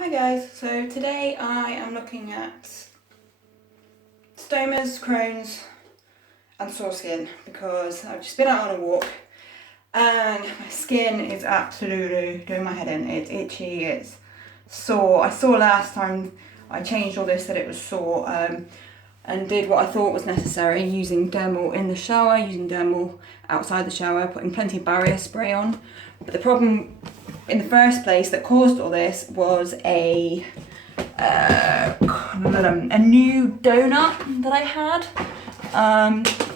Hi guys, so today I am looking at Stomas, Crohn's and sore skin because I've just been out on a walk and my skin is absolutely doing my head in. It's itchy, it's sore. I saw last time I changed all this that it was sore and did what I thought was necessary, using dermal in the shower, using dermal outside the shower, putting plenty of barrier spray on. But the problem in the first place that caused all this was a new donut that I had.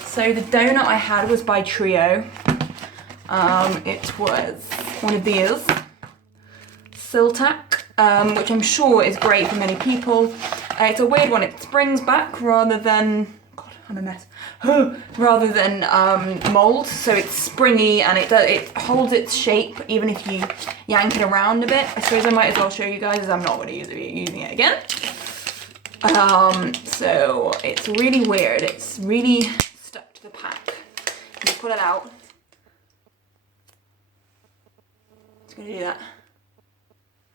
So the donut I had was by Trio. It was one of these, Siltac, which I'm sure is great for many people. It's a weird one. It springs back rather than, God, I'm a mess. Rather than mold, so it's springy and it holds its shape even if you yank it around a bit. I suppose I might as well show you guys as I'm not going to be using it again. So it's really weird. It's really stuck to the pack. You pull it out. It's going to do that.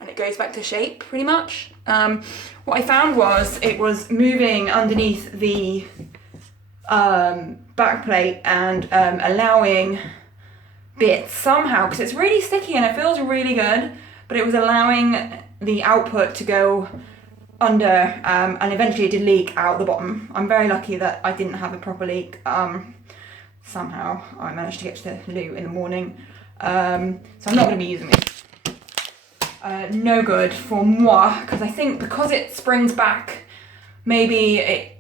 And it goes back to shape pretty much. What I found was it was moving underneath the back plate and allowing bits somehow, because it's really sticky and it feels really good, but it was allowing the output to go under and eventually it did leak out the bottom. I'm very lucky that I didn't have a proper leak. Somehow I managed to get to the loo in the morning, so I'm not going to be using it. No good for moi, because I think because it springs back, maybe it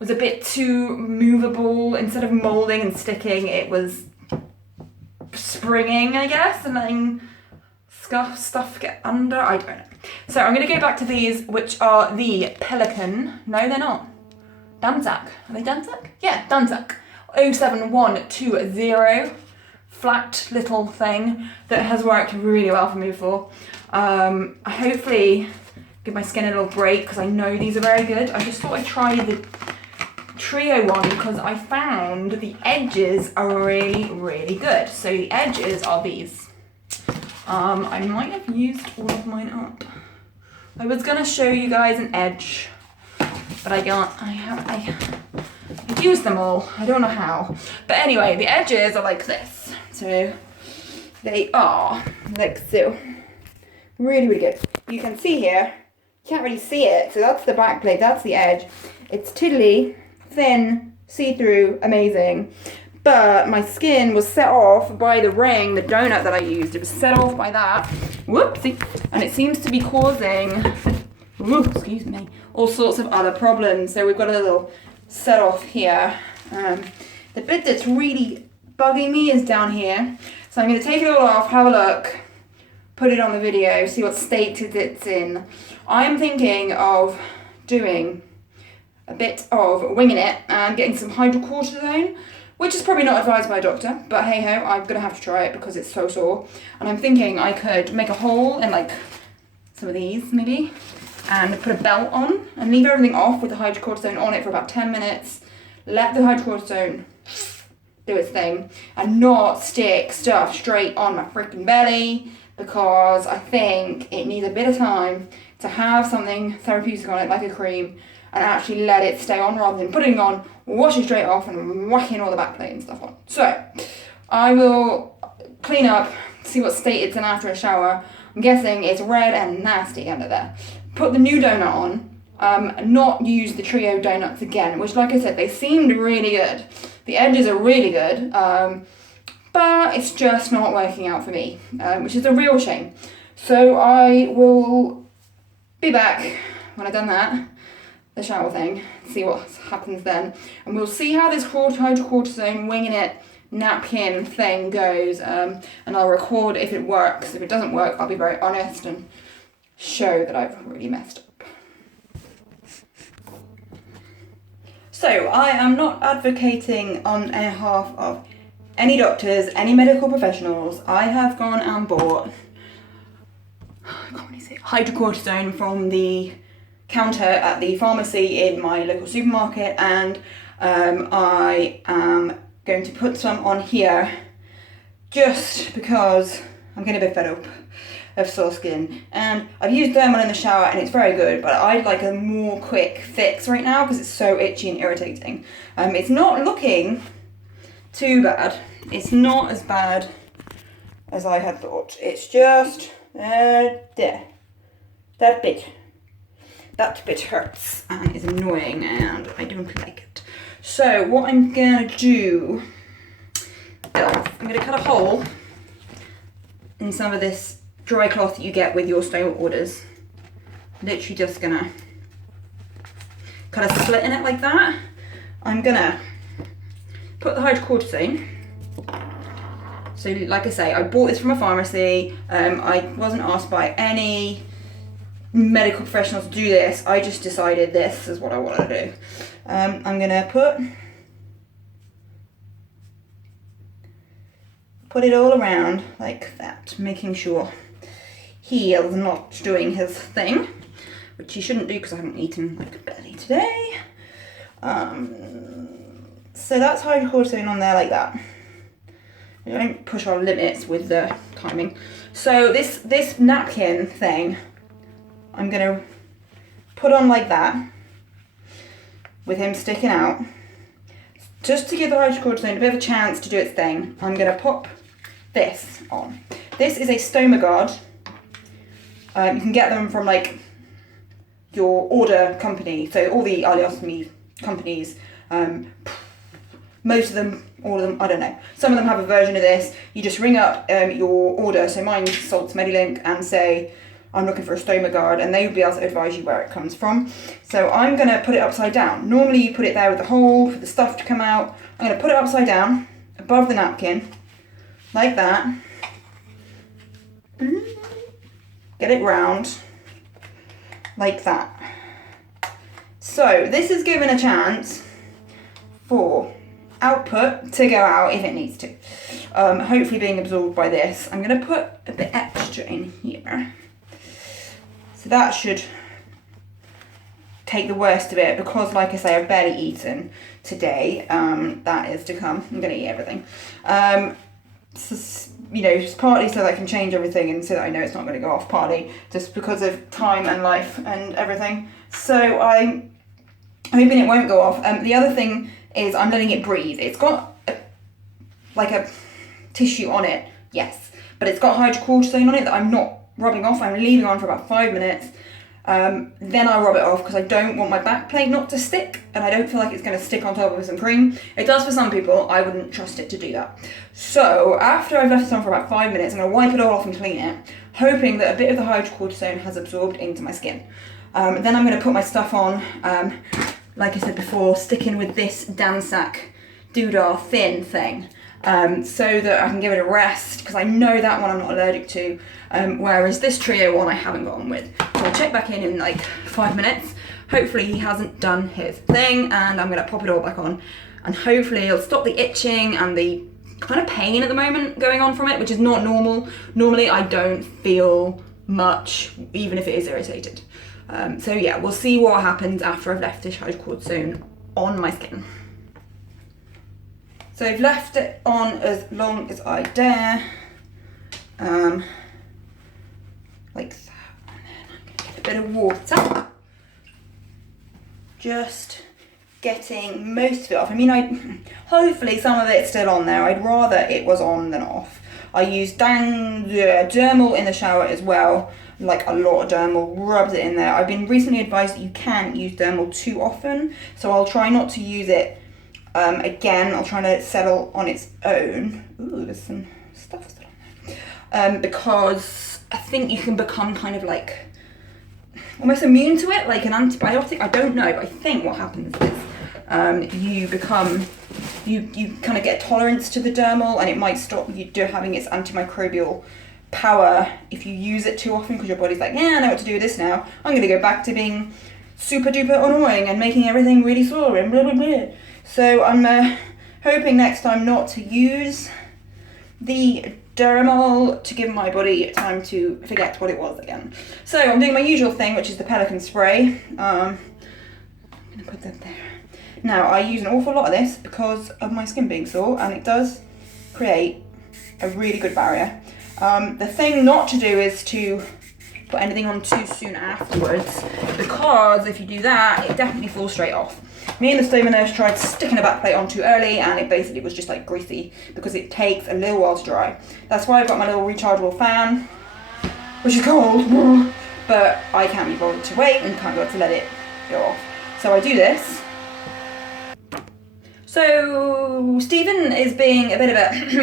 was a bit too movable. Instead of molding and sticking, it was springing, I guess, and letting stuff get under. I don't know. So I'm going to go back to these, which are the Pelican. No, they're not. Danzak. Are they Danzak? Yeah, Danzak. 07120. Flat little thing that has worked really well for me before. I hopefully give my skin a little break because I know these are very good. I just thought I'd try the Trio one because I found the edges are really good. So the edges are these. I might have used all of mine up. I was gonna show you guys an edge, but I used them all. I don't know how. But anyway, the edges are like this. So they are like so. Really good. You can see here, you can't really see it. So that's the back plate, that's the edge. It's tiddly, thin, see-through, amazing. But my skin was set off by the ring, the donut that I used. It was set off by that. Whoopsie. And it seems to be causing, excuse me, all sorts of other problems. So we've got a little set off here. The bit that's really bugging me is down here. So I'm going to take it all off, have a look, put it on the video, see what state it's in. I'm thinking of doing a bit of winging it and getting some hydrocortisone, which is probably not advised by a doctor, but hey ho, I'm going to have to try it because it's so sore. And I'm thinking I could make a hole in like some of these maybe and put a belt on and leave everything off with the hydrocortisone on it for about 10 minutes. Let the hydrocortisone do its thing and not stick stuff straight on my freaking belly, because I think it needs a bit of time to have something therapeutic on it, like a cream, and actually let it stay on rather than putting it on, wash it straight off and whacking all the back plate and stuff on. So I will clean up, see what state it's in after a shower. I'm guessing it's red and nasty under there. Put the new donut on, not use the Trio donuts again, which, like I said, they seemed really good. The edges are really good, but it's just not working out for me, which is a real shame. So I will be back when I've done that, the shower thing, see what happens then. And we'll see how this hydrocortisone winging it napkin thing goes, and I'll record if it works. If it doesn't work, I'll be very honest and show that I've really messed up. So I am not advocating on behalf of any doctors, any medical professionals. I have gone and bought hydrocortisone from the counter at the pharmacy in my local supermarket, and I am going to put some on here just because I'm getting a bit fed up. of sore skin. And I've used Dermal in the shower and it's very good, but I'd like a more quick fix right now because it's so itchy and irritating. It's not looking too bad. It's not as bad as I had thought. It's just there. That bit hurts and is annoying and I don't like it. So what I'm gonna do, I'm gonna cut a hole in some of this dry cloth that you get with your Stoma orders. Literally just gonna kind of split in it like that. I'm gonna put the hydrocortisone. So like I say, I bought this from a pharmacy. I wasn't asked by any medical professional to do this. I just decided this is what I wanted to do. I'm gonna put it all around like that, making sure he is not doing his thing, which he shouldn't do because I haven't eaten like barely today. So that's hydrocortisone on there like that. We don't push our limits with the timing. So this napkin thing, I'm gonna put on like that with him sticking out. Just to give the hydrocortisone a bit of a chance to do its thing, I'm gonna pop this on. This is a Stoma Guard. You can get them from like your order company. So all the ileostomy companies, most of them, all of them, I don't know. Some of them have a version of this. You just ring up your order. So mine's Salts Medilink and say, I'm looking for a Stoma Guard, and they will be able to advise you where it comes from. So I'm gonna put it upside down. Normally you put it there with the hole for the stuff to come out. I'm gonna put it upside down, above the napkin, like that. Get it round, like that. So this is given a chance for output to go out if it needs to. Hopefully being absorbed by this. I'm gonna put a bit extra in here. So that should take the worst of it because, like I say, I've barely eaten today. That is to come. I'm going to eat everything. So, you know, just partly so that I can change everything and so that I know it's not going to go off, partly just because of time and life and everything. So I'm hoping it won't go off. The other thing is I'm letting it breathe. It's got like a tissue on it, yes, but it's got hydrocortisone on it that I'm not rubbing off. I'm leaving on for about 5 minutes. Then I'll rub it off because I don't want my back plate not to stick and I don't feel like it's going to stick on top of some cream. It does for some people. I wouldn't trust it to do that. So after I've left it on for about 5 minutes, I'm going to wipe it all off and clean it, hoping that a bit of the hydrocortisone has absorbed into my skin. Then I'm going to put my stuff on, like I said before, sticking with this Dansac Doodah Thin thing. So that I can give it a rest, because I know that one I'm not allergic to, whereas this trio one I haven't got on with. So I'll check back in like 5 minutes. Hopefully he hasn't done his thing, and I'm going to pop it all back on, and hopefully it'll stop the itching and the kind of pain at the moment going on from it, which is not normal. Normally I don't feel much, even if it is irritated. So yeah, we'll see what happens after I've left this hydrocortisone on my skin. So I've left it on as long as I dare, like that, and then I'm going to get a bit of water, just getting most of it off. I mean, hopefully some of it's still on there. I'd rather it was on than off. I use Dermal in the shower as well, like a lot of Dermal, rubs it in there. I've been recently advised that you can't use Dermal too often, so I'll try not to use it. Again, I'll try to settle on its own. Ooh, there's some stuff still on there. Because I think you can become kind of like almost immune to it, like an antibiotic. I don't know, but I think what happens is you kind of get tolerance to the Dermal, and it might stop you having its antimicrobial power if you use it too often, because your body's like, yeah, I know what to do with this now. I'm going to go back to being super duper annoying and making everything really sore and blah blah blah. So I'm hoping next time not to use the Dermal to give my body time to forget what it was again. So I'm doing my usual thing, which is the Pelican spray. I'm going to put that there. Now I use an awful lot of this because of my skin being sore, and it does create a really good barrier. The thing not to do is to put anything on too soon afterwards, because if you do that, it definitely falls straight off. Me and the Stoma nurse tried sticking a back plate on too early, and it basically was just like greasy because it takes a little while to dry. That's why I've got my little rechargeable fan, which is cold, but I can't be bothered to wait and can't be able to let it go off. So I do this. So Stephen is being a bit of a